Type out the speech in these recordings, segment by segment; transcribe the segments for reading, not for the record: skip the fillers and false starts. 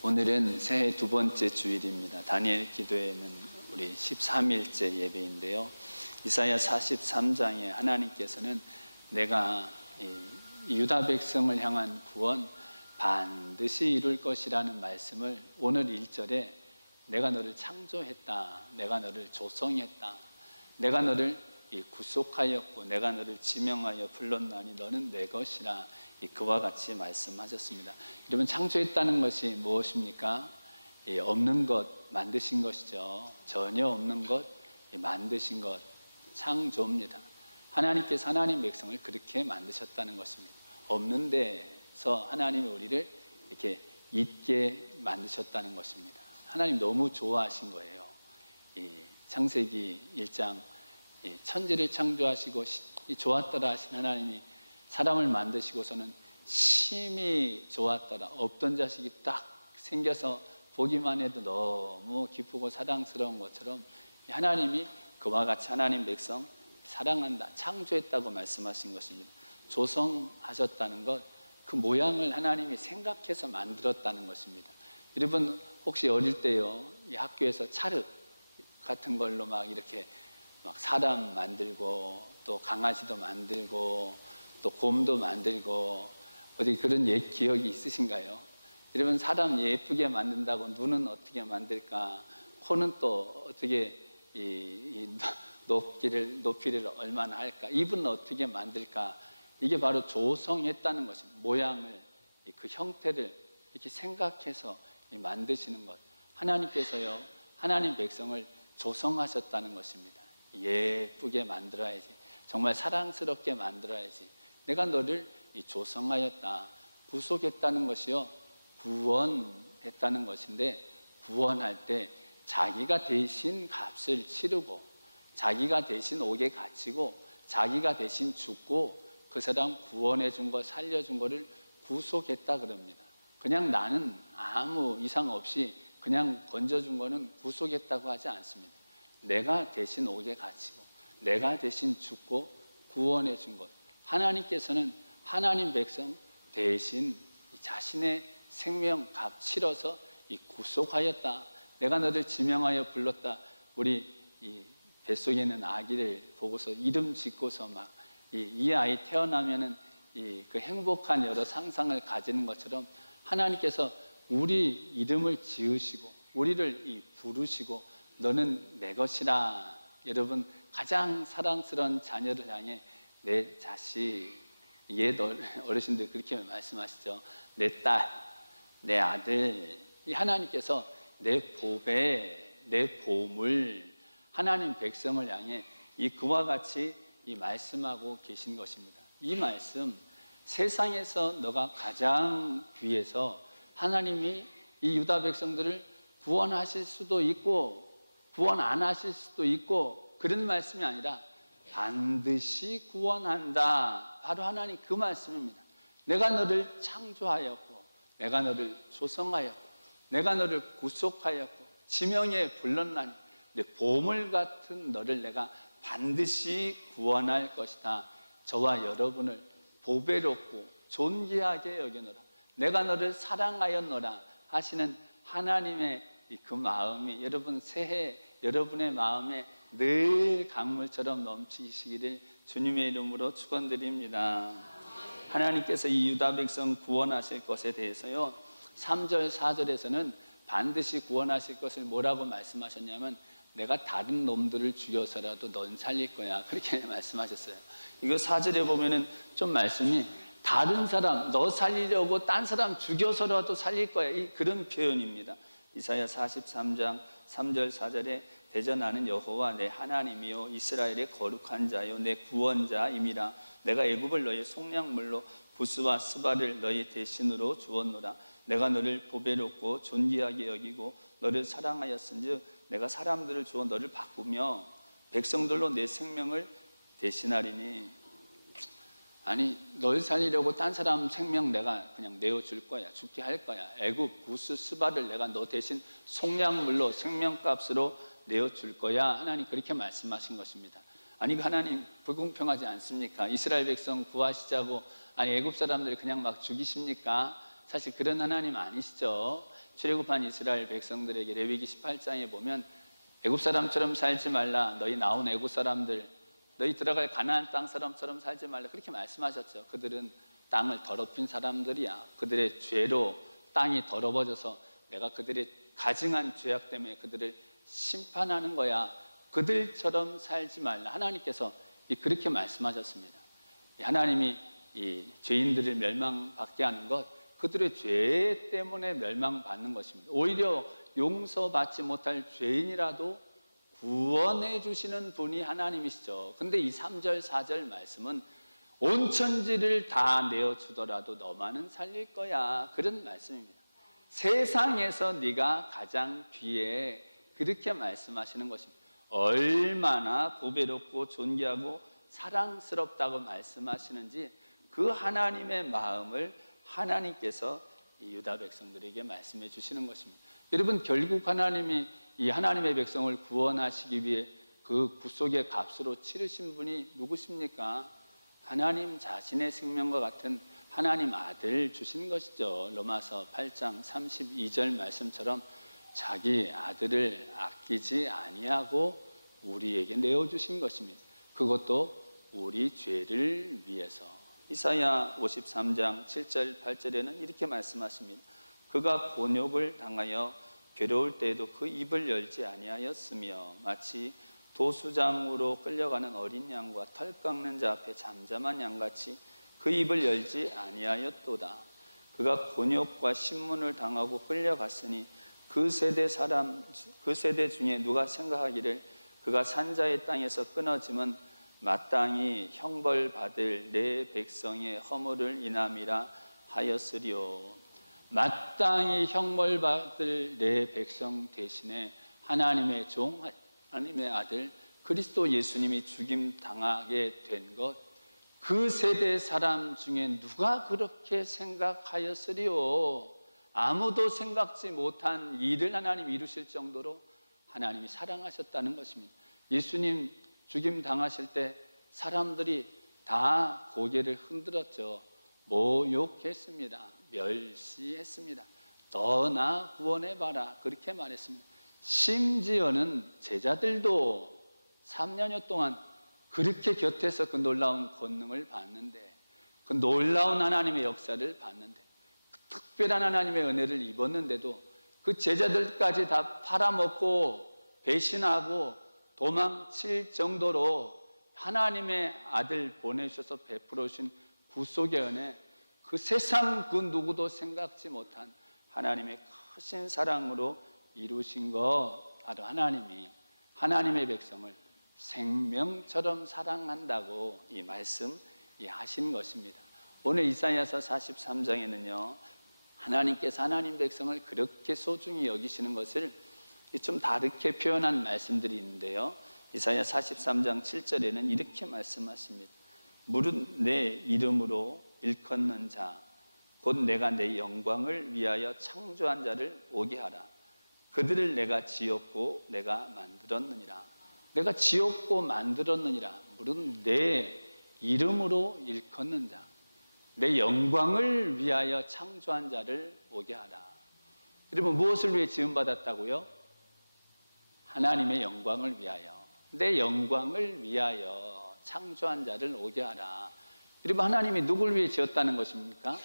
오늘은 새해 두 번째 주일입니다. 다니엘 기도회는 우리 13일째 예배인데요. 이사야 43장에 하나님께서는 내가 이 유다 백성을 향한 구원 반드시 이룰 것이라는 말씀을 오늘 1절에 내가 너를 창조했다, 내가 너를 조성했다, 내가 너를 구속하였고 내가 너를 지명하여 불렀나니 너는 내 것이라, 그와 같이 말씀하셨습니다. 여러분, 창조했다는 것이 무엇입니까? 없는 것 만드신 것이죠. 전혀 없는 것 만드신 것, 창조입니다. 하나님께서 하나님 백성을 그렇게 만드셨다는 것입니다. 없는 데서 하나님이 우리를 이렇게 있게 만드셨다는 것입니다. 하나님 너무 좋아하신 거예요. 창세기 1장 천지를 창조하시고 좋았더라 하신 하나님이 사람을 만드시고서는 심히 좋았더라, 없던 자식이 딱 생겨서 보기만 해도 너무 기쁘고 사랑스러운 것처럼 하나님이 그와 같이 하나님 백성 사랑한다, 창조했다고 말씀하신 것입니다. 조성하셨다는 것, 그 모양을 하나님이 생각해서 만들었다는 것입니다. 여러분, 혹시 어릴 때요, 이 학교에서 찰흙 같은 걸로 막 이렇게 막 사람 만들고 또 강아지도 만들고 또 곰도 만들고 어디 그런 기억이 있으신가요? 여러분, 사람 예쁘게 만든다고 눈은 어떻게 만들까? 코는 또 어떻게 높이를 얼마나 할까? 입은 어떻게 만들까? 이게 바로 조성했다는 것입니다. 모양을, 그 형태를 이렇게 생각해서 만드시는 것. 하나님께서요, 하나님 백성을 조성하셨다는 것입니다. 예쁘게 만들어야지, 정말 사랑스럽게 만들어야지. 내가 너를 조성하였다, 구속했다는 것이요, 구원했다는 것인데, 구원할 때 자기가 대신 값을 치르고 자기가 대신 옥에 갇히고 자기가 대신 죽고 그 사람 구원해 준 거, 살려준 거를 구속했다 그럽니다. 그냥 나는 아무 이상 없이 그냥 건져준 거는 구속했다고 하지 않습니다. 내가 대신 옥에 갇히고 내가 대신 죽고 구원해 준 것, 하나님께서는 하나님 백성 대신 자신의 생명 값 치러서 구속하였다, 내가 너를 지명하여 불렀다. 우리 뱃속에 있는 아기를 보고서 이름 짓고서 막 이 아이 태어나면은 그 행복한 여러 상상을 가지는 것처럼 하나님께서 우리 이름을 지으시고 우리를 부르시고 너는 내 것이라. 여러분, 가장 사랑스러운 자녀를 향해 내 자식, 옛 어르신들 그렇게 말씀하시죠. 내 딸, 내 아들. 이 하나님께서 내 보배, 내 보물, 하나님 백성을 향해 그와 같이 말씀하고 계신 것입니다. 이 말씀, 세상에서 너가 가장 귀해서 하나님이 이 유다 백성들을 구원하실 수도 있고 구원 안 하실 수도 있고 그런 말씀이 아니라 반드시 구원한다, 바로 하나님 그 말씀입니다. 내가 너를 창조하였고 내가 너를 조성하였고 내가 너를 구속하였고 지명에 불렀나니 내 보물 같은 너를 내가 반드시 구원할 것이다. 저와 여러분을 보배롭고 존귀하게 여겨노라, 내가 너를 사랑하였노라 하시는 하나님의 그 마음이 여러분 새해 여러분의 마음에 늘 강물처럼 넘치시기를 주님의 이름으로 축원드립니다. 하나님께서 이 유다 백성 구원하실 것에 대해서요, 3절 4절에서는 반드시 구원하실 것을 뭐라고 말씀하셨냐면 내가 다른 놈들을 죽여서라도 넌 살릴 거야, 그렇게 말씀하셨어요. 이거 4절에 보면은 좀 말씀이 다른 사람 너 살리려고 딴 사람 죽여서라도 살릴 거야, 그런 표현입니다. 이사야 43장 3절 4절에 대저 나는 여호와 내 하나님이요 이스라엘의 거룩한 자요 내 구원자임이라. 내가 애굽을 너의 속량물로 구스와 스바를 너의 대신으로 주었노라. 내가 너를 보배롭고 존귀하게 여기고 너를 사랑하였은즉 내가 사람들을 주어 너를 바꾸며 백성들로 내 생명을 대신하리니. 아니, 널 살리려고 딴 사람 생명 내가 그냥 내어줄 거야, 죽게 할 거야. 애굽 구스 스바를 내가 너 대신 속량물로 생명값으로 내어줄 거야. 하나님 그렇게 말씀하신 것입니다. 아니, 하나님 불공평하지 않습니까? 이스라엘 백성 구하시자고 아니 애굽 사람들 그냥 막 죽이십니까? 사실 그런 하나님 아니시죠. 출애굽한 이스라엘 백성들에게 레위기 18장에 보면 애굽 사람처럼 살지 말라. 너희 나온 애굽 사람들, 너희 들어갈 가나안 땅 사람처럼 살지 말라. 그렇게 말씀하셨죠. 그들은 땅을 더럽힌 사람들이야. 그들의 죄로 땅이 더러워져서 내가 그들의 가증한 죄악 때문에 그들을 심판하는 거야. 그들처럼 살지 말라. 하나님께서 그렇게 말씀하셨습니다. 하나님이 이 죄인들을 멸망받게 하는 것, 그들의 죄 때문에 멸망받는 것입니다. 오히려 용서받지 못할 죄인이라도 구원해 주시는 분이 하나님이시죠. 근데 이 3절 4절 말씀은 온 천지를 다 내어주더라도 너만은 살릴 거야, 그런 말씀입니다. 세상에서 네가 가장 귀해, 그렇게 말씀하시는 것입니다. 얼마나 보배롭고 존귀하고 사랑스럽다고 말씀하시는지 그 하나님의 마음을 하나님께서 이 유다 백성들에게 말씀해 주시는 것입니다. 여러분, 결국 하나님이 이 하나님의 백성을 구원하시기 위해 그 구속의 값으로 치르신 분이 누구십니까? 하나님 자신의 생명과 같은 하나님 아들 주신 것이죠. 로마서 8장 32절 말씀처럼 자기 아들을 아끼지 아니하고 우리에게 내어주신 것입니다. 그것도 우리 죄를 위해서. 이사야 53장 7절 8절에는 이렇게 말씀하십니다. 그가 곤욕을 당하여 괴로울 때에도 그 입을 열지 아니하였으며 마치 도수장으로 끌려가는 어린 양과 털 깎는 자 앞에 잠잠한 양같이 그 입을 열지 아니하였도다. 그가 곤욕과 신문을 당하고 끌려갔으니 그 세대 중에 누가 생각하기를 그가 산자의 땅에서 끊어짐은 마땅히 형벌받을 내 백성의 허물을 인함이라 하였으리요. 마땅히 형벌받을 내 백성 대신에 하나님의 종, 하나님의 아들 그리스도 예수님이 죽임 당하게 된 것, 그 세대 사람 중에 누가 그렇게 생각하였으리요. 아무도 생각지 못한 일을 하나님 이루실 정도로 하나님이 사랑하셨다는 것입니다. 예수님 죽임 당하실 때 사람들이 다 고개를 흔들었죠. 모욕했습니다. 멸시했습니다. 너 나 구원해봐라, 그렇게 말했습니다. 심지어는 제자들도 3년여 동안 그렇게 곁에서 그 놀라운 권능을 봤는데, 그 놀라운 하나님의 역사를 봤는데, 그 특별한 하나님의 은혜를 입었는데도 그 제자들까지 다 팔아먹고 배신하고 도망칠 정도로 하나님의 아들 보내주셔서 베풀어 주신 구속의 은혜, 그 세상 그 누구도 생각지 못한 하나님의 크신 사랑으로 이루신 것, 바로 하나님이 하나님의 백성을 생명처럼 사랑한다고 이 말씀 하신 것입니다. 오늘 이사야서 43장에는요 하나님께서 하나님 백성을 그렇게 소중히 여기시는 것을 좀 다르게 표현한 말씀들이 있는데요, 이사야 43장 7절에는 이렇게 말씀하십니다. 무릇 내 이름으로 일컫는 자, 곧 내가 내 영광을 위하여 창조한 자를 오게 하라. 그들을 내가 지었고 내가 만들었느니라. 내가 지었고 만들었느니라. 무릇 내 이름으로 일컫는 자, 내 영광을 위하여 창조한 자를 오게 하라. 여러분, 무엇을 위해 지음받았다고요? 하나님의 영광을 위하여, 내 영광을 위하여 창조한 자를 오게 하라. 여러분, 하나님이 누굴 위해 지었다는 것입니까?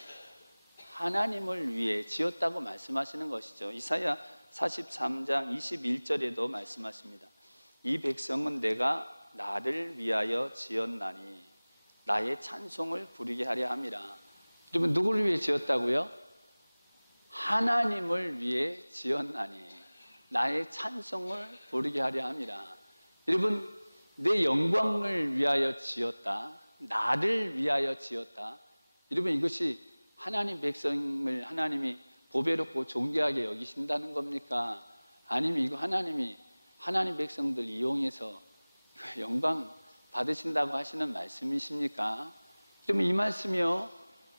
하나님을 위해 지었다고 말씀하시는 것이죠. 이사야 43장 21절에도 말씀하십니다. 이 백성은 내가 나를 위하여 지었나니 나의 찬송을 부르게 하려 함이라. 여러분, 누구를 위해 지었다고요? 하나님을 위해 지었나니 나의 찬송을 부르게 하려 함이라. 여러분, 내 영광을 위하여 지었다, 나를 위하여 지었다. 여러분, 이것이 하나님 백성을 하나님이 보배롭고 존귀하게 여기신다는 겁니까? 아니면 이거 하나님이 하나님 백성들 이용해서 영광 받으신다고 하시는 말씀이십니까? 그러면 이 말씀이요,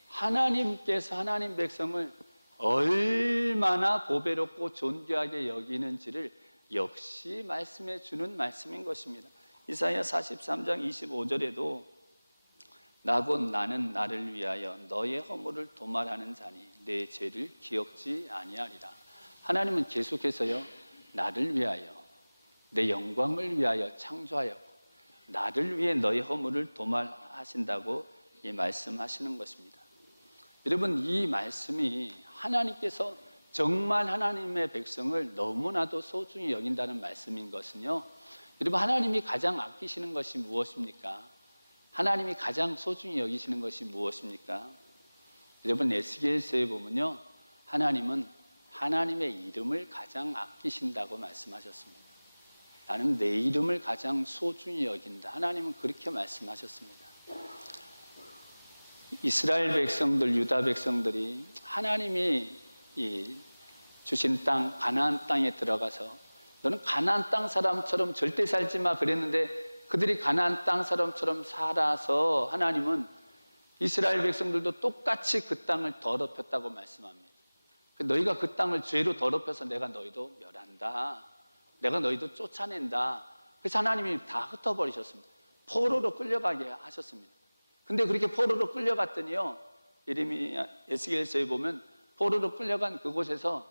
하나님께서 하나님 백성을 얼마나 보배롭고 존귀하게 여기는지를 역시 말씀해 주는 말씀인 것입니다. 이사야 43장 25절에도 나곧 나는 나를 위하여 너의 허물을 도말하는 자니 내 죄를 기억지 아니하리라. 하나님은 계속해서요, 나를 위하여, 내 영광을 위하여 창조하였고 나를 위해 너의 허물을 도말하신다고 이 말씀하시는 것입니다. 여러분, 이 말씀이 하나님께서 정말 하나님의 백성을 너무나도 소중히 여긴다는 말씀인 것은요, 여러분, 하나님이 가장 아끼시는 것이 무엇입니까? 하나님이 가장 소중히 여기시는 것이 무엇입니까? 여러분, 에스겔서에 보면요, 하나님은 하나님의 이름을 가장 아끼신다고 말씀하셨습니다. 나는 내 이름을 가장 소중히 여긴다. 하나님은 그렇게 말씀하셨습니다. 이스라엘 백성들, 유다 백성들이 하나님이 주신 땅, 가나안 땅에 들어가서 너는 가나안 땅 사람처럼 절대 살지 마 그랬는데 그들이 가나안 땅 사람처럼 살아서 하나님은 이스라엘 백성들도 똑같이 그 땅을 더럽혔다고 말씀합니다. 너희가 그 땅을 죄로 더럽혀서 내가 너희도 멸한다. 내가 너희도 쫓아낸다. 그래서 하나님이 다 흩어버리셨습니다. 포로로 끌려가게 하셨습니다. 근데 그렇게 포로로 끌려갔더니요, 예레미야 에스겔서에 보면 포로로 끌려간 그곳에서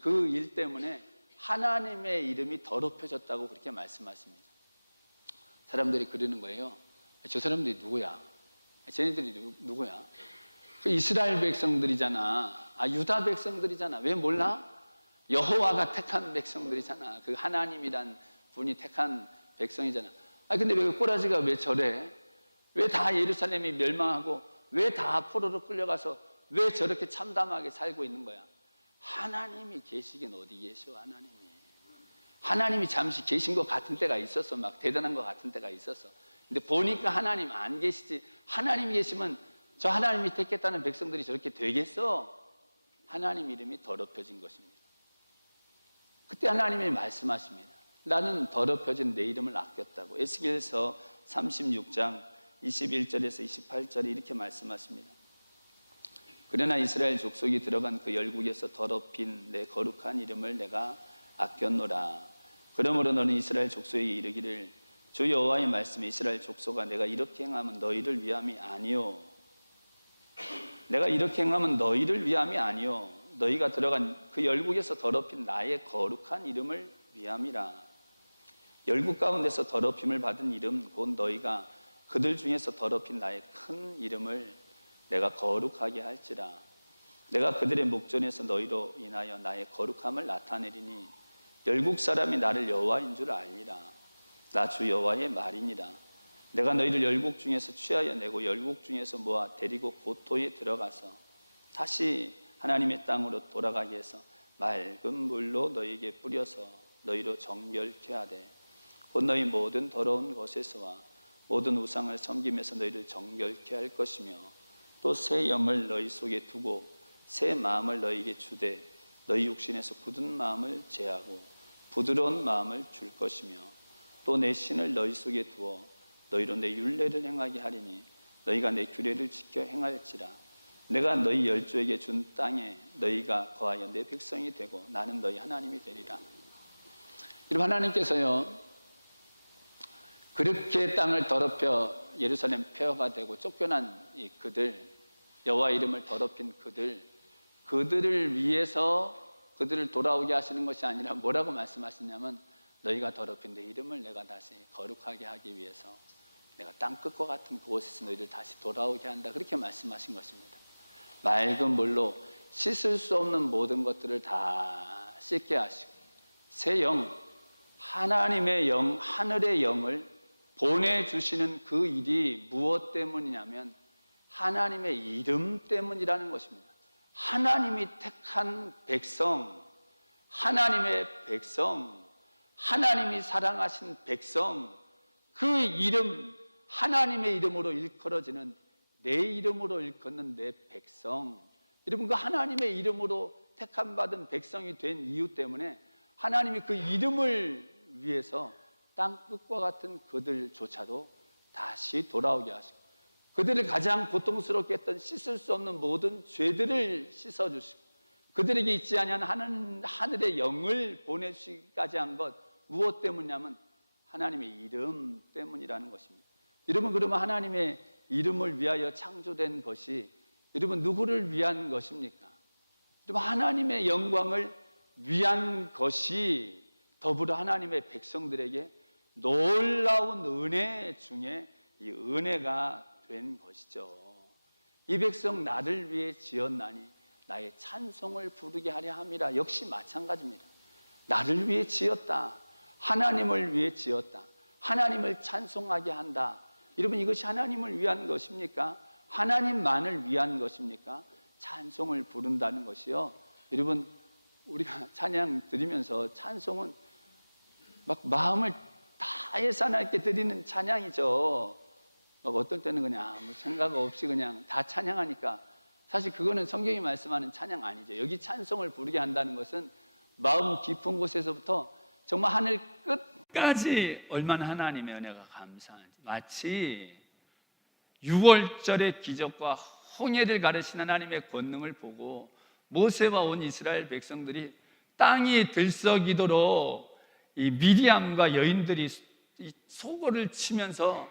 그 일 때문에 하나님의 이름이 더럽혀졌다고 그렇게 말씀하십니다. 사람들이 그러는 거예요. 저 사람들이 누구야? 쟤네들이 누구야? 그 이스라엘 백성들이잖아. 유다 백성들이잖아. 왜 몰라? 여호와가 택한 백성들이잖아. 그 하나님이란 분이 택한 백성이잖아. 근데 왜 꼬라지가 왜 저래? 왜 다 예루살렘이 멸망하고 왜 다 포로로 끌려가서 왜 저렇게 참담하게 살고 있는 거야? 하나님이 계시긴 어디 계셔? 하나님이 잠시 계신 것 같은 때가 있었어. 막 대단한 것 같은 때가 있었어. 근데 보니까 하나님 안 계시지. 하나님이 계시면 저 하나님이 택했다는 백성들이 저렇게 되겠어? 하나님 이름이 더럽혀진 것입니다. 그때 하나님이 말씀하십니다. 나는 더럽혀진 내 이름을 아꼈다고. 에스겔서 36장 21절에서 28절에 이렇게 말씀하십니다. 그러나 이스라엘 족속이 들어간 그 열국에서 더럽힌 내 거룩한 이름을 내가 아꼈노라. 그러므로 너는 이스라엘 족속에게 이르기를 주 여호와의 말씀에 이스라엘 족속아 내가 이렇게 행하면 너희를 위함이 아니요. 내가 이렇게 행하면 너희를 위함이 아니요. 너희가 들어간 그 열국에서 더럽힌 나의 거룩한 이름을 위함이라. 열국 가운데서 더럽힘을 받은 이름 곧 너희가 그들 중에서 더럽힌 나의 큰 이름을 내가 거룩하게 할지라. 내가 그들의 목전에서 너희로 인하여 나의 거룩함을 나타내리니 열국 사람이 나를 여호와인 줄 알리라. 나 주 여호와의 말이니라. 내가 너희를 열국 중에서 취하여 내고 열국 중에서 모아 데리고 고토에 들어가서 다시 하나님의 땅으로 돌아가게 해서 맑은 물로 너희에게 뿌려서 너희로 정결케 하되 곧 너희 모든 더러운 것에서와 모든 우상을 섬김에서 너희를 정결케 할 것이며 또 새 영을 너희 속에 두고 새 마음을 너희에게 주되 너희 육신에서 굳은 마음을 제하고 부드러운 마음을 줄 것이며 또 내 신을 너희 속에 두어 너희로 내 율례를 행하게 하리니 너희가 내 규례를 지켜 행할지라. 내가 너희 열조에게 준 땅에 너희가 거하여 내 백성이 되고 나는 너희 하나님이 되리라. 여러분, 하나님께서요 그렇게 땅을 더럽혀 예루살렘 폐허가 되고 쫓겨난 그들, 여호와 이름을 더럽힌 그들을 위해서 그들을 돌아오게 하시는 것이 아니라 뭐라고 말씀하시냐면 너희가 더럽힌 내 이름을 내가 다시 거룩하게 하기 위해서 내가 땅끝과 같은 그곳에서 너희를 다시 돌아오게 한다. 그렇게 말씀하신 것입니다. 맑은 물로 씻을 수 없는 모든 것들을 다 씻게 하시고 새 영, 하나님의 영, 하늘의 영을 보내주시는 그 일이 무엇 때문이냐면 하나님의 이름 때문이라는 것입니다. 하나님이 택한 백성, 하나님의 백성, 하나님이 사랑하신 백성, 그 이름, 하나님의 이름으로 일컬어지는 내 이름으로 일컫는 내 백성. 여러분, 그 하나님의 이름으로 택함받은 백성이 된 이유 때문에 하나님이 그 이름을 위해서 땅끝과 같은 그들조차도 다시 돌아오게 하시고 그들을 가장 고통스럽게 했던 씻을 수 없는 모든 죄들을 씻어주시고 그들에게 있지 아니한 하늘의 영을 보내주시기까지 한 것 무엇 때문이냐면 하나님의 이름 때문이라는 것입니다. 여러분, 그러면 하나님의 이름을 위하여 창조된 것이 여러분 누구를 위한 것입니까? 여러분 하나님의 영광을 위한 것이 더불어 하나님의 백성들에게 놀라운 은혜 중에 이 은혜가 된 것이죠. 이 백성 나를 위해 지었나니 나의 찬송을 부르게 하려 함이라. 역시 마찬가지입니다. 나를 위해 지었다. 하나님을 위해 지었다. 하나님을 찬송하게 한다. 여러분 이것이 하나님을 위한 것입니까? 하나님만을 위한 것입니까? 찬송을 부른다는 것이요. 여러분 우리가 찬양 드리면서 찬송은 막 마음을 다해서 하나님께 드리는 찬양이죠. 막 어떨 때는 그냥 아무 생각 없이 그냥 다 찬양하니까 사실 그거는 성경이 말씀하는 찬양 아니죠. 여기 찬송을 부르게 한다는 것은 마음 깊은 곳에서부터 정말 하늘 끝까지 얼마나 하나님의 은혜가 감사한지, 마치 6월절의 기적과 홍해를 가르신 하나님의 권능을 보고 모세와 온 이스라엘 백성들이 땅이 들썩이도록 이 미리암과 여인들이 소고를 치면서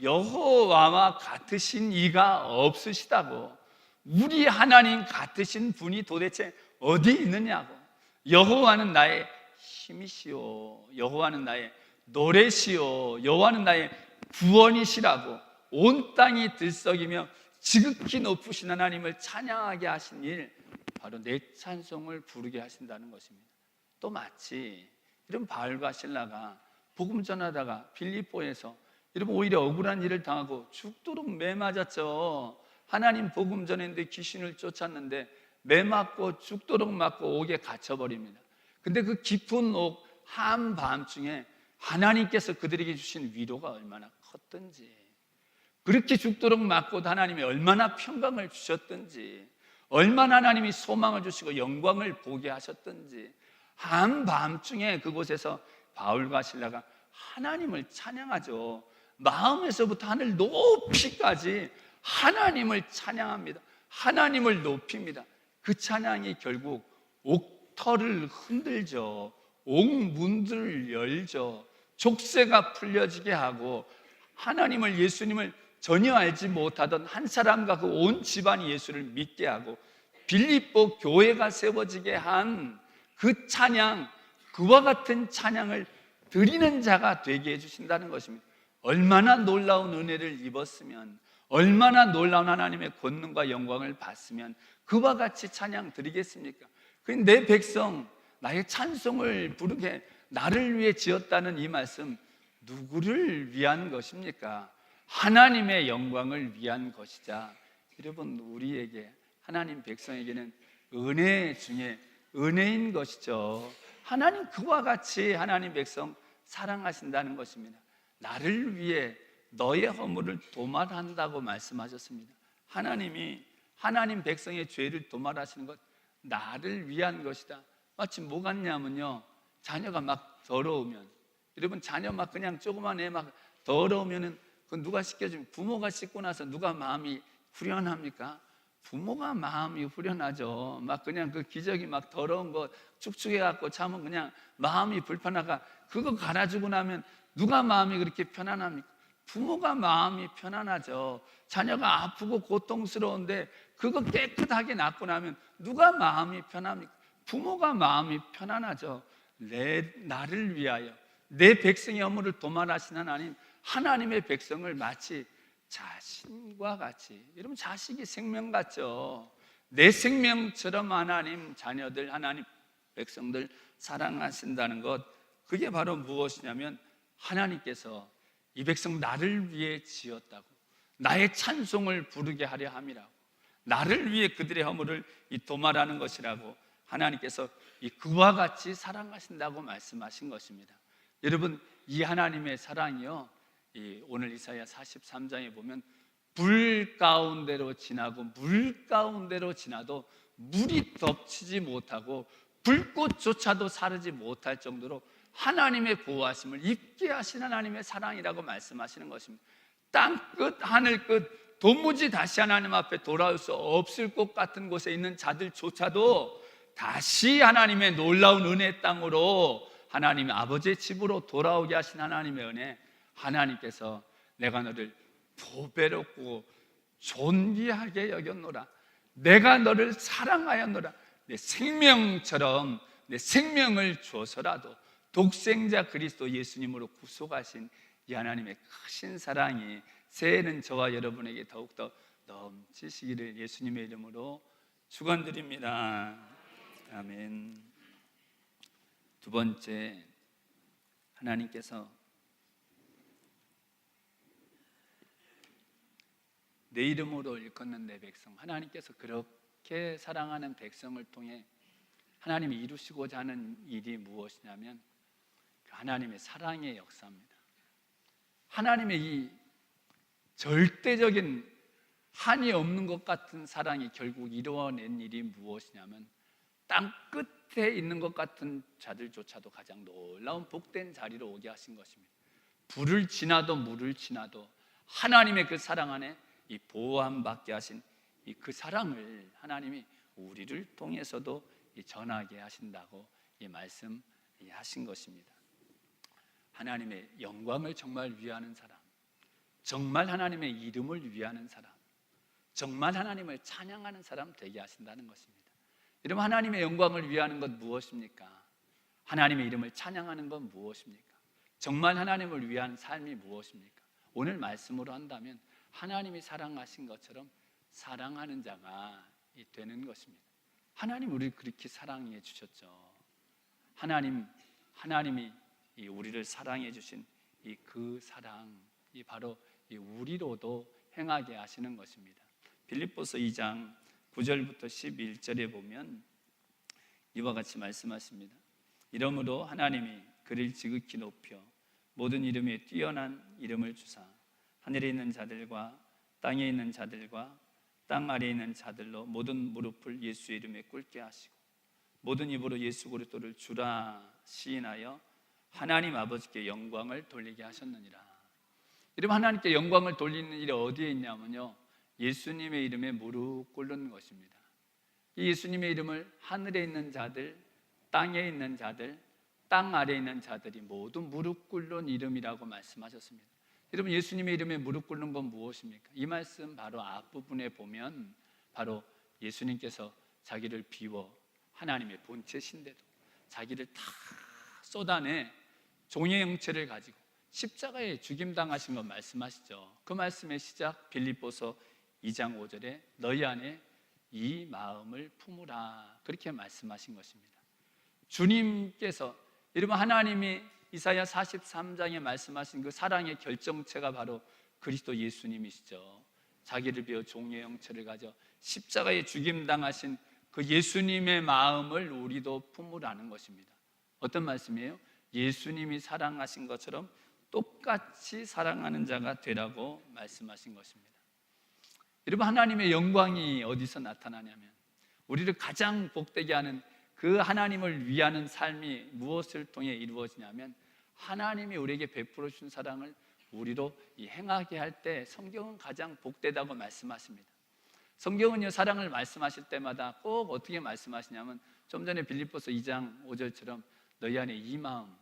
여호와와 같으신 이가 없으시다고, 우리 하나님 같으신 분이 도대체 어디 있느냐고, 여호와는 나의 힘이시오, 여호와는 나의 노래시오, 여호와는 나의 구원이시라고 온 땅이 들썩이며 지극히 높으신 하나님을 찬양하게 하신 일, 바로 내 찬송을 부르게 하신다는 것입니다. 또 마치 이런 바울과 실라가 복음 전하다가 빌립보에서 여러분 오히려 억울한 일을 당하고 죽도록 매 맞았죠. 하나님 복음 전했는데 귀신을 쫓았는데 매 맞고 죽도록 맞고 옥에 갇혀버립니다. 근데 그 깊은 옥 한밤중에 하나님께서 그들에게 주신 위로가 얼마나 컸던지, 그렇게 죽도록 맞고도 하나님이 얼마나 평강을 주셨던지, 얼마나 하나님이 소망을 주시고 영광을 보게 하셨던지, 한밤중에 그곳에서 바울과 실라가 하나님을 찬양하죠. 마음에서부터 하늘 높이까지 하나님을 찬양합니다. 하나님을 높입니다. 그 찬양이 결국 옥터를 흔들죠. 옥문들을 열죠. 족쇄가 풀려지게 하고 하나님을, 예수님을 전혀 알지 못하던 한 사람과 그 온 집안이 예수를 믿게 하고 빌립보 교회가 세워지게 한 그 찬양, 그와 같은 찬양을 드리는 자가 되게 해주신다는 것입니다. 얼마나 놀라운 은혜를 입었으면, 얼마나 놀라운 하나님의 권능과 영광을 받으면 그와 같이 찬양 드리겠습니까? 내 백성, 나의 찬송을 부르게 나를 위해 지었다는 이 말씀, 누구를 위한 것입니까? 하나님의 영광을 위한 것이자, 여러분 우리에게, 하나님 백성에게는 은혜 중에 은혜인 것이죠. 하나님 그와 같이 하나님 백성 사랑하신다는 것입니다. 나를 위해 너의 허물을 도말한다고 말씀하셨습니다. 하나님이 하나님 백성의 죄를 도말하시는 것, 나를 위한 것이다. 마치 뭐 같냐면요, 자녀가 막 더러우면, 여러분 자녀 막 그냥 조그만 애 막 더러우면은 그건 누가 씻겨주면, 부모가 씻고 나서 누가 마음이 후련합니까? 부모가 마음이 후련하죠. 막 그냥 그 기저귀 막 더러운 거 축축해갖고 차면 그냥 마음이 불편하가, 그거 갈아주고 나면 누가 마음이 그렇게 편안합니까? 부모가 마음이 편안하죠. 자녀가 아프고 고통스러운데 그거 깨끗하게 낫고 나면 누가 마음이 편합니까? 부모가 마음이 편안하죠. 나를 위하여 내 백성의 허물을 도말하신 하나님, 하나님의 백성을 마치 자신과 같이, 여러분 자식이 생명 같죠. 내 생명처럼 하나님 자녀들, 하나님 백성들 사랑하신다는 것, 그게 바로 무엇이냐면 하나님께서 이 백성 나를 위해 지었다고, 나의 찬송을 부르게 하려 함이라고, 나를 위해 그들의 허물을 도말하는 것이라고 하나님께서 그와 같이 사랑하신다고 말씀하신 것입니다. 여러분 이 하나님의 사랑이요, 오늘 이사야 43장에 보면 불 가운데로 지나고 물 가운데로 지나도 물이 덮치지 못하고 불꽃조차도 사르지 못할 정도로 하나님의 보호하심을 입게 하신 하나님의 사랑이라고 말씀하시는 것입니다. 땅끝 하늘끝 도무지 다시 하나님 앞에 돌아올 수 없을 것 같은 곳에 있는 자들조차도 다시 하나님의 놀라운 은혜의 땅으로, 하나님의 아버지의 집으로 돌아오게 하신 하나님의 은혜, 하나님께서 내가 너를 보배롭고 존귀하게 여겼노라. 내가 너를 사랑하였노라. 내 생명처럼 내 생명을 주어서라도 독생자 그리스도 예수님으로 구속하신 이 하나님의 크신 사랑이 새해는 저와 여러분에게 더욱더 넘치시기를 예수님의 이름으로 축원드립니다. 아멘. 두 번째, 하나님께서 내 이름으로 일컫는 내 백성, 하나님께서 그렇게 사랑하는 백성을 통해 하나님이 이루시고자 하는 일이 무엇이냐면 하나님의 사랑의 역사입니다. 하나님의 이 절대적인 한이 없는 것 같은 사랑이 결국 이루어낸 일이 무엇이냐면 땅 끝에 있는 것 같은 자들조차도 가장 놀라운 복된 자리로 오게 하신 것입니다. 불을 지나도 물을 지나도 하나님의 그 사랑 안에 이 보호함 받게 하신 이 그 사랑을 하나님이 우리를 통해서도 전하게 하신다고 이 말씀하신 것입니다. 하나님의 영광을 정말 위하는 사람, 정말 하나님의 이름을 위하는 사람, 정말 하나님을 찬양하는 사람 되게 하신다는 것입니다. 여러분, 하나님의 영광을 위하는 것 무엇입니까? 하나님의 이름을 찬양하는 건 무엇입니까? 정말 하나님을 위한 삶이 무엇입니까? 오늘 말씀으로 한다면 하나님이 사랑하신 것처럼 사랑하는 자가 되는 것입니다. 하나님 우리를 그렇게 사랑해 주셨죠. 하나님이 우리를 사랑해 주신 그 사랑이 바로 우리로도 행하게 하시는 것입니다. 빌립보서 2장 9절부터 11절에 보면 이와 같이 말씀하십니다. 이러므로 하나님이 그를 지극히 높여 모든 이름에 뛰어난 이름을 주사 하늘에 있는 자들과 땅에 있는 자들과 땅 아래에 있는 자들로 모든 무릎을 예수의 이름에 꿇게 하시고 모든 입으로 예수 그리스도를 주라 시인하여 하나님 아버지께 영광을 돌리게 하셨느니라. 여러분, 하나님께 영광을 돌리는 일이 어디에 있냐면요, 예수님의 이름에 무릎 꿇는 것입니다. 이 예수님의 이름을 하늘에 있는 자들, 땅에 있는 자들, 땅 아래에 있는 자들이 모두 무릎 꿇는 이름이라고 말씀하셨습니다. 여러분, 예수님의 이름에 무릎 꿇는 건 무엇입니까? 이 말씀 바로 앞부분에 보면 바로 예수님께서 자기를 비워 하나님의 본체신데도 자기를 다 쏟아내 종의 형체를 가지고 십자가에 죽임당하신 것 말씀하시죠. 그 말씀의 시작 빌립보서 2장 5절에 너희 안에 이 마음을 품으라 그렇게 말씀하신 것입니다. 주님께서, 여러분, 하나님이 이사야 43장에 말씀하신 그 사랑의 결정체가 바로 그리스도 예수님이시죠. 자기를 비워 종의 형체를 가져 십자가에 죽임당하신 그 예수님의 마음을 우리도 품으라는 것입니다. 어떤 말씀이에요? 예수님이 사랑하신 것처럼 똑같이 사랑하는 자가 되라고 말씀하신 것입니다. 여러분, 하나님의 영광이 어디서 나타나냐면 우리를 가장 복되게 하는 그 하나님을 위하는 삶이 무엇을 통해 이루어지냐면 하나님이 우리에게 베풀어 주신 사랑을 우리로 행하게 할 때 성경은 가장 복되다고 말씀하십니다. 성경은요, 사랑을 말씀하실 때마다 꼭 어떻게 말씀하시냐면 좀 전에 빌립보서 2장 5절처럼 너희 안에 이 마음,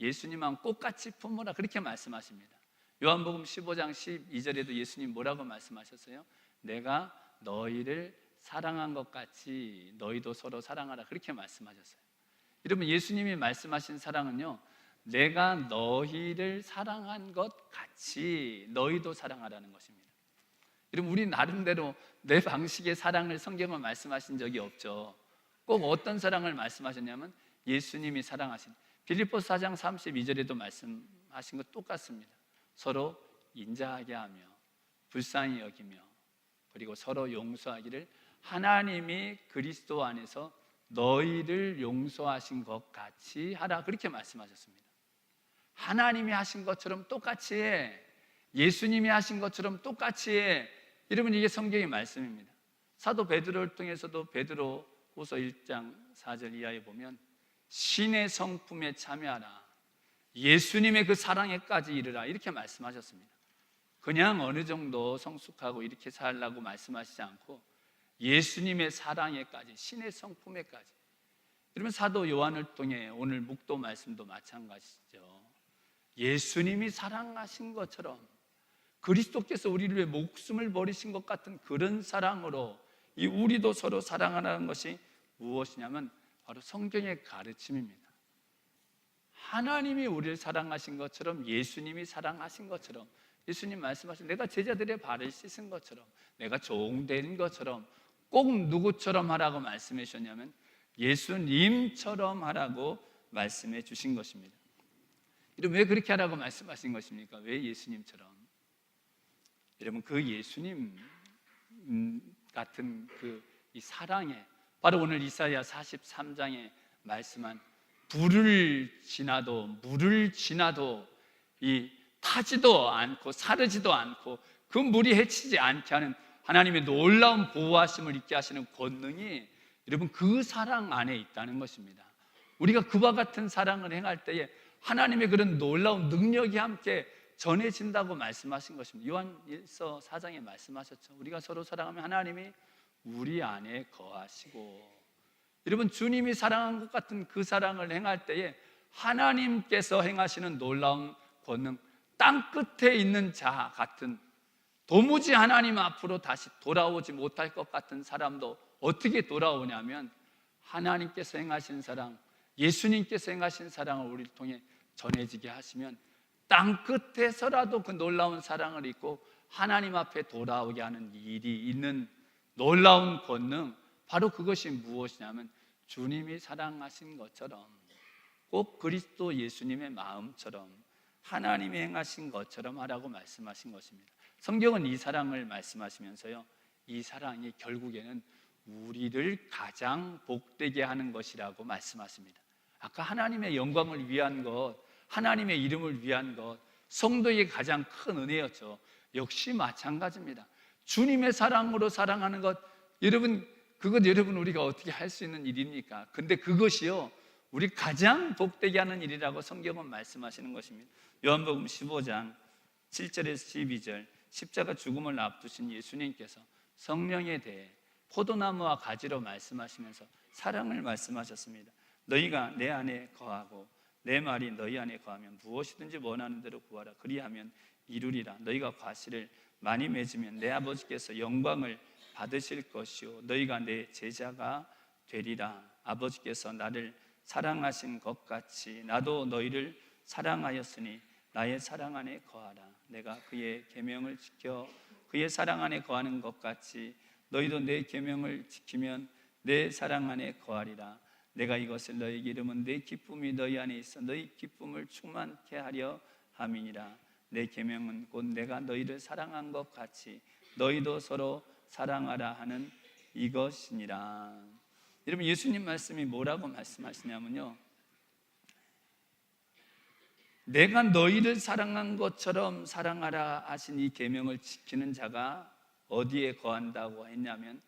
예수님 마음 똑같이 품으라 그렇게 말씀하십니다. 요한복음 15장 12절에도 예수님 뭐라고 말씀하셨어요? 내가 너희를 사랑한 것 같이 너희도 서로 사랑하라 그렇게 말씀하셨어요. 여러분, 예수님이 말씀하신 사랑은요, 내가 너희를 사랑한 것 같이 너희도 사랑하라는 것입니다. 여러분, 우리 나름대로 내 방식의 사랑을 성경은 말씀하신 적이 없죠. 꼭 어떤 사랑을 말씀하셨냐면 예수님이 사랑하신, 빌립보서 4장 32절에도 말씀하신 것 똑같습니다. 서로 인자하게 하며 불쌍히 여기며 그리고 서로 용서하기를 하나님이 그리스도 안에서 너희를 용서하신 것 같이 하라 그렇게 말씀하셨습니다. 하나님이 하신 것처럼 똑같이 해, 예수님이 하신 것처럼 똑같이 해. 여러분, 이게 성경의 말씀입니다. 사도 베드로를 통해서도 베드로후서 1장 4절 이하에 보면 신의 성품에 참여하라, 예수님의 그 사랑에까지 이르라 이렇게 말씀하셨습니다. 그냥 어느 정도 성숙하고 이렇게 살라고 말씀하시지 않고 예수님의 사랑에까지, 신의 성품에까지. 여러분, 사도 요한을 통해 오늘 묵도 말씀도 마찬가지죠. 예수님이 사랑하신 것처럼 그리스도께서 우리를 위해 목숨을 버리신 것 같은 그런 사랑으로 이 우리도 서로 사랑하라는 것이 무엇이냐면 바로 성경의 가르침입니다. 하나님이 우리를 사랑하신 것처럼, 예수님이 사랑하신 것처럼, 예수님 말씀하신 내가 제자들의 발을 씻은 것처럼, 내가 종된 것처럼 꼭 누구처럼 하라고 말씀해 주셨냐면 예수님처럼 하라고 말씀해 주신 것입니다. 여러분, 왜 그렇게 하라고 말씀하신 것입니까? 왜 예수님처럼? 여러분, 그 예수님 같은 이 사랑에, 바로 오늘 이사야 43장에 말씀한 불을 지나도 물을 지나도 이 타지도 않고 사르지도 않고 그 물이 해치지 않게 하는 하나님의 놀라운 보호하심을 있게 하시는 권능이 여러분 그 사랑 안에 있다는 것입니다. 우리가 그와 같은 사랑을 행할 때에 하나님의 그런 놀라운 능력이 함께 전해진다고 말씀하신 것입니다. 요한일서 4장에 말씀하셨죠. 우리가 서로 사랑하면 하나님이 우리 안에 거하시고, 여러분 주님이 사랑한 것 같은 그 사랑을 행할 때에 하나님께서 행하시는 놀라운 권능, 땅 끝에 있는 자 같은, 도무지 하나님 앞으로 다시 돌아오지 못할 것 같은 사람도 어떻게 돌아오냐면 하나님께서 행하신 사랑, 예수님께서 행하신 사랑을 우리를 통해 전해지게 하시면 땅 끝에서라도 그 놀라운 사랑을 잊고 하나님 앞에 돌아오게 하는 일이 있는 놀라운 권능, 바로 그것이 무엇이냐면 주님이 사랑하신 것처럼, 꼭 그리스도 예수님의 마음처럼 하나님이 행하신 것처럼 하라고 말씀하신 것입니다. 성경은 이 사랑을 말씀하시면서요, 이 사랑이 결국에는 우리를 가장 복되게 하는 것이라고 말씀하십니다. 아까 하나님의 영광을 위한 것, 하나님의 이름을 위한 것, 성도에게 가장 큰 은혜였죠. 역시 마찬가지입니다. 주님의 사랑으로 사랑하는 것, 여러분 우리가 어떻게 할 수 있는 일입니까? 근데 그것이요, 우리 가장 복되게 하는 일이라고 성경은 말씀하시는 것입니다. 요한복음 15장 7절에서 12절, 십자가 죽음을 앞두신 예수님께서 성령에 대해 포도나무와 가지로 말씀하시면서 사랑을 말씀하셨습니다. 너희가 내 안에 거하고 내 말이 너희 안에 거하면 무엇이든지 원하는 대로 구하라. 그리하면 이루리라. 너희가 과실을 많이 맺으면 내 아버지께서 영광을 받으실 것이요 너희가 내 제자가 되리라. 아버지께서 나를 사랑하신 것 같이 나도 너희를 사랑하였으니 나의 사랑 안에 거하라. 내가 그의 계명을 지켜 그의 사랑 안에 거하는 것 같이 너희도 내 계명을 지키면 내 사랑 안에 거하리라. 내가 이것을 너희에게 이르면 내 기쁨이 너희 안에 있어 너희 기쁨을 충만케 하려 함이니라. 내 계명은 곧 내가 너희를 사랑한 것 같이 너희도 서로 사랑하라 하는 이것이니라. 여러분, 예수님 말씀이 뭐라고 말씀하시냐면요, 내가 너희를 사랑한 것처럼 사랑하라 하신 이 계명을 지키는 자가 어디에 거한다고 했냐면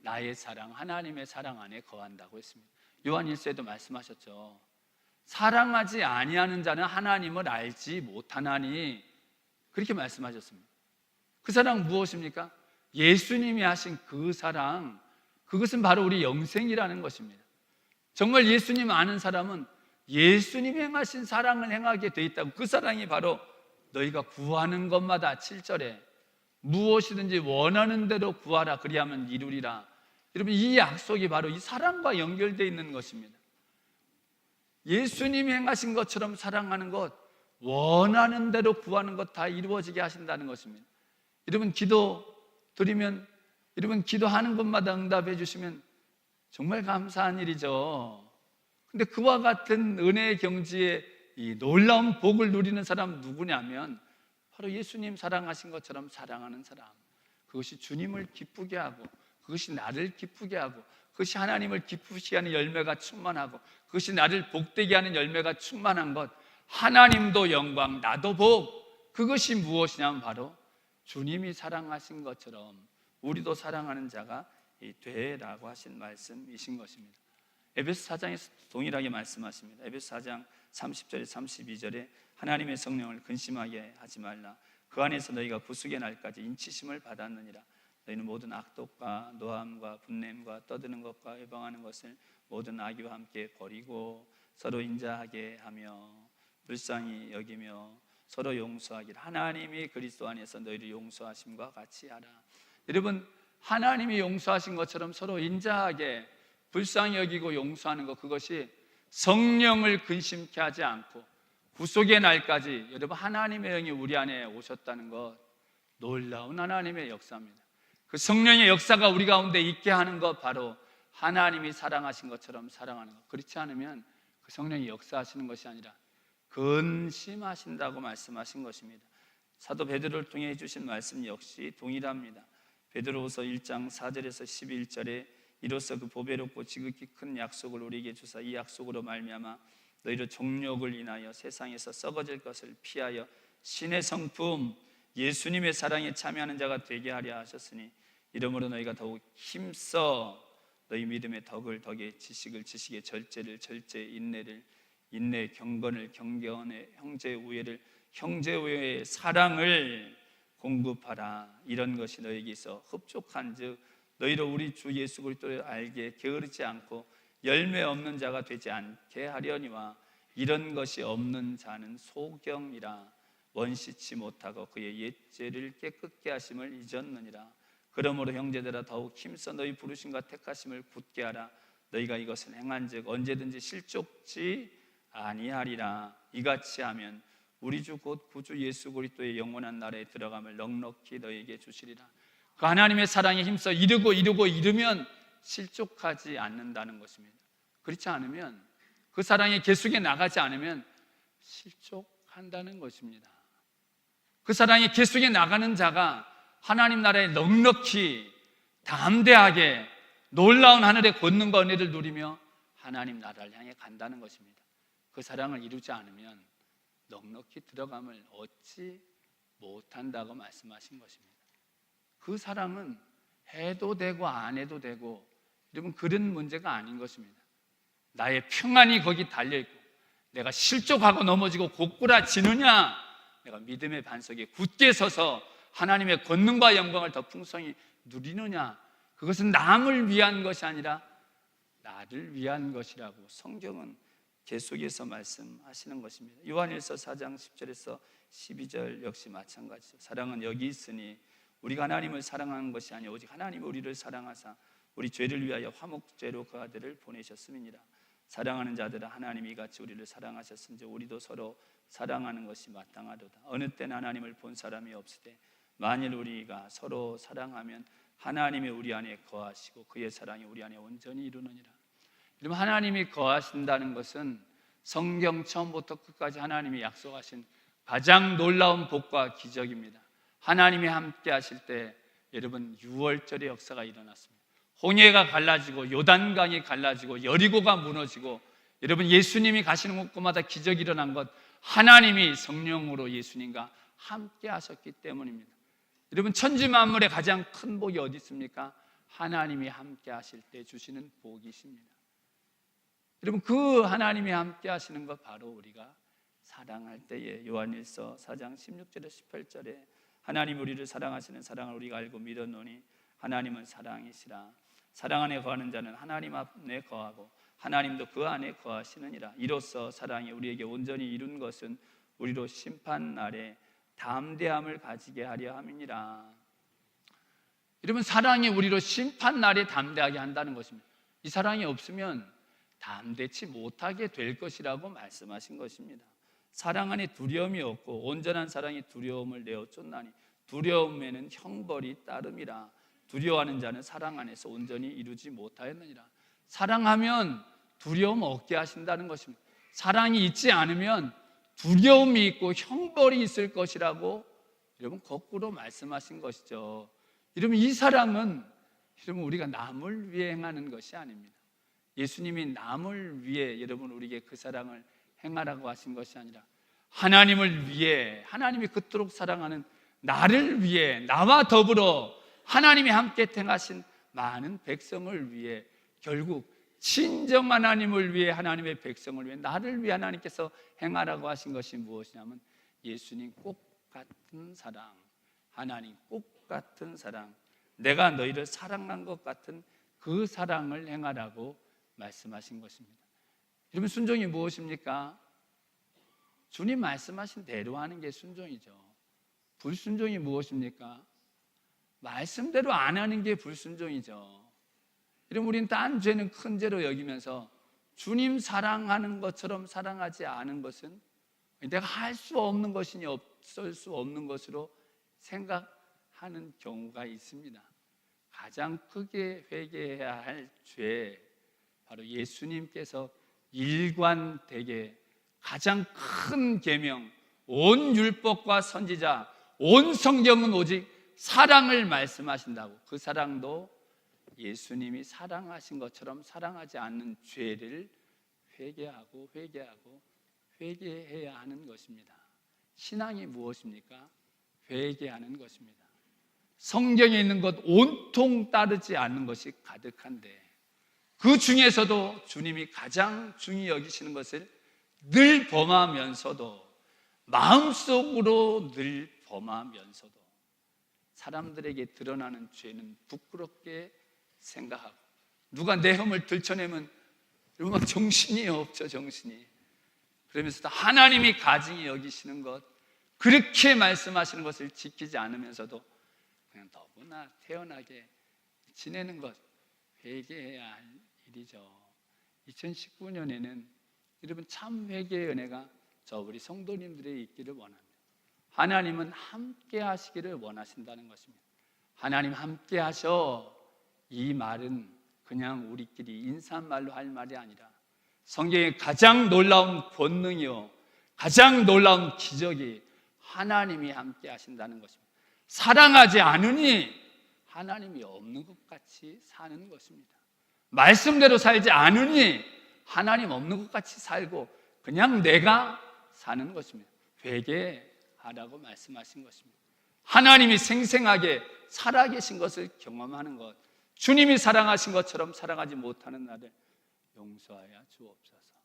나의 사랑, 하나님의 사랑 안에 거한다고 했습니다. 요한 1서에도 말씀하셨죠. 사랑하지 아니하는 자는 하나님을 알지 못하나니, 그렇게 말씀하셨습니다. 그 사랑 무엇입니까? 예수님이 하신 그 사랑, 그것은 바로 우리 영생이라는 것입니다. 정말 예수님 아는 사람은 예수님이 행하신 사랑을 행하게 돼 있다고. 그 사랑이 바로 너희가 구하는 것마다 7절에 무엇이든지 원하는 대로 구하라 그리하면 이루리라. 여러분, 이 약속이 바로 이 사랑과 연결되어 있는 것입니다. 예수님이 행하신 것처럼 사랑하는 것, 원하는 대로 구하는 것 다 이루어지게 하신다는 것입니다. 여러분, 기도 드리면, 여러분 기도하는 것마다 응답해 주시면 정말 감사한 일이죠. 근데 그와 같은 은혜의 경지에 이 놀라운 복을 누리는 사람 누구냐면 바로 예수님 사랑하신 것처럼 사랑하는 사람. 그것이 주님을 기쁘게 하고, 그것이 나를 기쁘게 하고, 그것이 하나님을 기쁘시게 하는 열매가 충만하고, 그것이 나를 복되게 하는 열매가 충만한 것, 하나님도 영광, 나도 복. 그것이 무엇이냐면 바로 주님이 사랑하신 것처럼 우리도 사랑하는 자가 되라고 하신 말씀이신 것입니다. 에베소 4장에서 동일하게 말씀하십니다. 에베소 4장 30절에 32절에 하나님의 성령을 근심하게 하지 말라. 그 안에서 너희가 부수게 날까지 인치심을 받았느니라. 너희는 모든 악독과 노함과 분냄과 떠드는 것과 회방하는 것을 모든 악의와 함께 버리고 서로 인자하게 하며 불쌍히 여기며 서로 용서하기를 하나님이 그리스도 안에서 너희를 용서하심과 같이 하라. 여러분, 하나님이 용서하신 것처럼 서로 인자하게 불쌍히 여기고 용서하는 것, 그것이 성령을 근심케 하지 않고 구속의 날까지 여러분 하나님의 영이 우리 안에 오셨다는 것, 놀라운 하나님의 역사입니다. 그 성령의 역사가 우리 가운데 있게 하는 것, 바로 하나님이 사랑하신 것처럼 사랑하는 것. 그렇지 않으면 그 성령이 역사하시는 것이 아니라 근심하신다고 말씀하신 것입니다. 사도 베드로를 통해 해주신 말씀 역시 동일합니다. 베드로후서 1장 4절에서 11절에 이로써 그 보배롭고 지극히 큰 약속을 우리에게 주사 이 약속으로 말미암아 너희로 정욕을 인하여 세상에서 썩어질 것을 피하여 신의 성품 예수님의 사랑에 참여하는 자가 되게 하려 하셨으니 이러므로 너희가 더욱 힘써 너희 믿음의 덕을 덕에, 지식을 지식에, 절제를 절제, 인내를 인내, 경건을 경건에, 형제 우애를 형제 우애의 사랑을 공급하라. 이런 것이 너희에게 있어 흡족한즉 너희로 우리 주 예수 그리스도를 알게 게으르지 않고 열매 없는 자가 되지 않게 하려니와 이런 것이 없는 자는 소경이라. 원시치 못하고 그의 옛죄를 깨끗게 하심을 잊었느니라. 그러므로 형제들아 더욱 힘써 너희 부르심과 택하심을 굳게 하라. 너희가 이것을 행한즉 언제든지 실족지 아니하리라. 이같이 하면 우리 주 곧 구주 예수 그리스도의 영원한 나라에 들어감을 넉넉히 너희에게 주시리라. 그 하나님의 사랑에 힘써 이루면 실족하지 않는다는 것입니다. 그렇지 않으면, 그 사랑이 계속해 나가지 않으면 실족한다는 것입니다. 그 사랑이 계속해 나가는 자가 하나님 나라에 넉넉히 담대하게 놀라운 하늘의 권능과 은혜를 누리며 하나님 나라를 향해 간다는 것입니다. 그 사랑을 이루지 않으면 넉넉히 들어감을 얻지 못한다고 말씀하신 것입니다. 그 사랑은 해도 되고 안 해도 되고 여러분 그런 문제가 아닌 것입니다. 나의 평안이 거기 달려있고 내가 실족하고 넘어지고 고꾸라지느냐, 내가 믿음의 반석에 굳게 서서 하나님의 권능과 영광을 더 풍성히 누리느냐, 그것은 남을 위한 것이 아니라 나를 위한 것이라고 성경은 계속해서 말씀하시는 것입니다. 요한일서 4장 10절에서 12절 역시 마찬가지죠. 사랑은 여기 있으니 우리가 하나님을 사랑하는 것이 아니오 오직 하나님이 우리를 사랑하사 우리 죄를 위하여 화목제로 그 아들을 보내셨음이니라. 사랑하는 자들아 하나님이 이같이 우리를 사랑하셨은지 우리도 서로 사랑하는 것이 마땅하도다. 어느 때는 하나님을 본 사람이 없으되 만일 우리가 서로 사랑하면 하나님이 우리 안에 거하시고 그의 사랑이 우리 안에 온전히 이루느니라. 여러분, 하나님이 거하신다는 것은 성경 처음부터 끝까지 하나님이 약속하신 가장 놀라운 복과 기적입니다. 하나님이 함께 하실 때 여러분 6월절의 역사가 일어났습니다. 홍해가 갈라지고 요단강이 갈라지고 여리고가 무너지고, 여러분 예수님이 가시는 곳마다 기적이 일어난 것, 하나님이 성령으로 예수님과 함께 하셨기 때문입니다. 여러분 천지 만물의 가장 큰 복이 어디 있습니까? 하나님이 함께 하실 때 주시는 복이십니다. 여러분 그 하나님이 함께 하시는 것 바로 우리가 사랑할 때에, 요한일서 4장 16절에 18절에 하나님 우리를 사랑하시는 사랑을 우리가 알고 믿었노니 하나님은 사랑이시라. 사랑 안에 거하는 자는 하나님 안에 거하고 하나님도 그 안에 거하시느니라. 이로써 사랑이 우리에게 온전히 이룬 것은 우리로 심판 날에 담대함을 가지게 하려 함이니라. 여러분 사랑이 우리로 심판 날에 담대하게 한다는 것입니다. 이 사랑이 없으면 담대치 못하게 될 것이라고 말씀하신 것입니다. 사랑 안에 두려움이 없고 온전한 사랑이 두려움을 내어 쫓나니 두려움에는 형벌이 따름이라. 두려워하는 자는 사랑 안에서 온전히 이루지 못하였느니라. 사랑하면 두려움 없게 하신다는 것입니다. 사랑이 있지 않으면 두려움이 있고 형벌이 있을 것이라고 여러분 거꾸로 말씀하신 것이죠. 여러분 이 사랑은 여러분 우리가 남을 위해 행하는 것이 아닙니다. 예수님이 남을 위해 여러분 우리에게 그 사랑을 행하라고 하신 것이 아니라 하나님을 위해, 하나님이 그토록 사랑하는 나를 위해, 나와 더불어 하나님이 함께 행하신 많은 백성을 위해, 결국 친정 하나님을 위해, 하나님의 백성을 위해, 나를 위해 하나님께서 행하라고 하신 것이 무엇이냐면 예수님 꼭 같은 사랑, 하나님 꼭 같은 사랑, 내가 너희를 사랑한 것 같은 그 사랑을 행하라고 말씀하신 것입니다. 여러분 순종이 무엇입니까? 주님 말씀하신 대로 하는 게 순종이죠. 불순종이 무엇입니까? 말씀대로 안 하는 게 불순종이죠. 이러면 우리는 딴 죄는 큰 죄로 여기면서 주님 사랑하는 것처럼 사랑하지 않은 것은 내가 할 수 없는 것이니 없을 수 없는 것으로 생각하는 경우가 있습니다. 가장 크게 회개해야 할 죄, 바로 예수님께서 일관되게 가장 큰 계명, 온 율법과 선지자, 온 성경은 오직 사랑을 말씀하신다고. 그 사랑도 예수님이 사랑하신 것처럼 사랑하지 않는 죄를 회개하고 회개해야 하는 것입니다. 신앙이 무엇입니까? 회개하는 것입니다. 성경에 있는 것 온통 따르지 않는 것이 가득한데, 그 중에서도 주님이 가장 중히 여기시는 것을 늘 범하면서도, 마음속으로 늘 범하면서도 사람들에게 드러나는 죄는 부끄럽게 생각하고, 누가 내 혐을 들춰내면 막 정신이 없죠, 정신이. 그러면서도 하나님이 가증히 여기시는 것, 그렇게 말씀하시는 것을 지키지 않으면서도 그냥 너무나 태연하게 지내는 것, 회개해야 할 일이죠. 2019년에는 여러분 참 회개의 은혜가 저 우리 성도님들의 있기를 원합니다. 하나님은 함께 하시기를 원하신다는 것입니다. 하나님 함께 하셔, 이 말은 그냥 우리끼리 인사말로 할 말이 아니라 성경의 가장 놀라운 권능이요, 가장 놀라운 기적이 하나님이 함께 하신다는 것입니다. 사랑하지 않으니 하나님이 없는 것 같이 사는 것입니다. 말씀대로 살지 않으니 하나님 없는 것 같이 살고 그냥 내가 사는 것입니다. 회개하라고 말씀하신 것입니다. 하나님이 생생하게 살아계신 것을 경험하는 것, 주님이 사랑하신 것처럼 살아가지 못하는 나를 용서하여 주옵소서.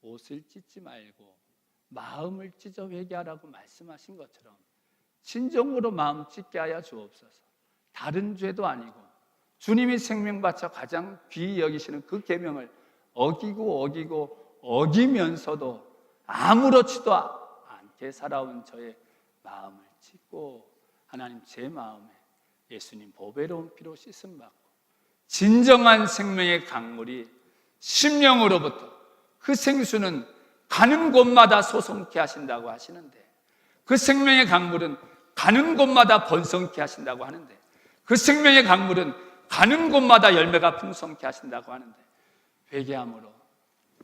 옷을 찢지 말고 마음을 찢어 회개하라고 말씀하신 것처럼 진정으로 마음 찢게 하여 주옵소서. 다른 죄도 아니고 주님이 생명 바쳐 가장 귀히 여기시는 그 계명을 어기면서도 아무렇지도 않게 살아온 저의 마음을 찢고, 하나님 제 마음에 예수님 보배로운 피로 씻음 받고 진정한 생명의 강물이 심령으로부터, 그 생수는 가는 곳마다 솟음케 하신다고 하시는데, 그 생명의 강물은 가는 곳마다 번성케 하신다고 하는데, 그 생명의 강물은 가는 곳마다 열매가 풍성케 하신다고 하는데, 회개함으로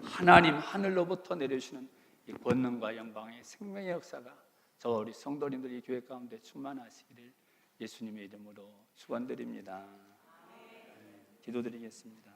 하나님 하늘로부터 내려주시는 이 권능과 영광의 생명의 역사가 저 우리 성도님들이 교회 가운데 충만하시기를 예수님의 이름으로 축원드립니다. 기도드리겠습니다.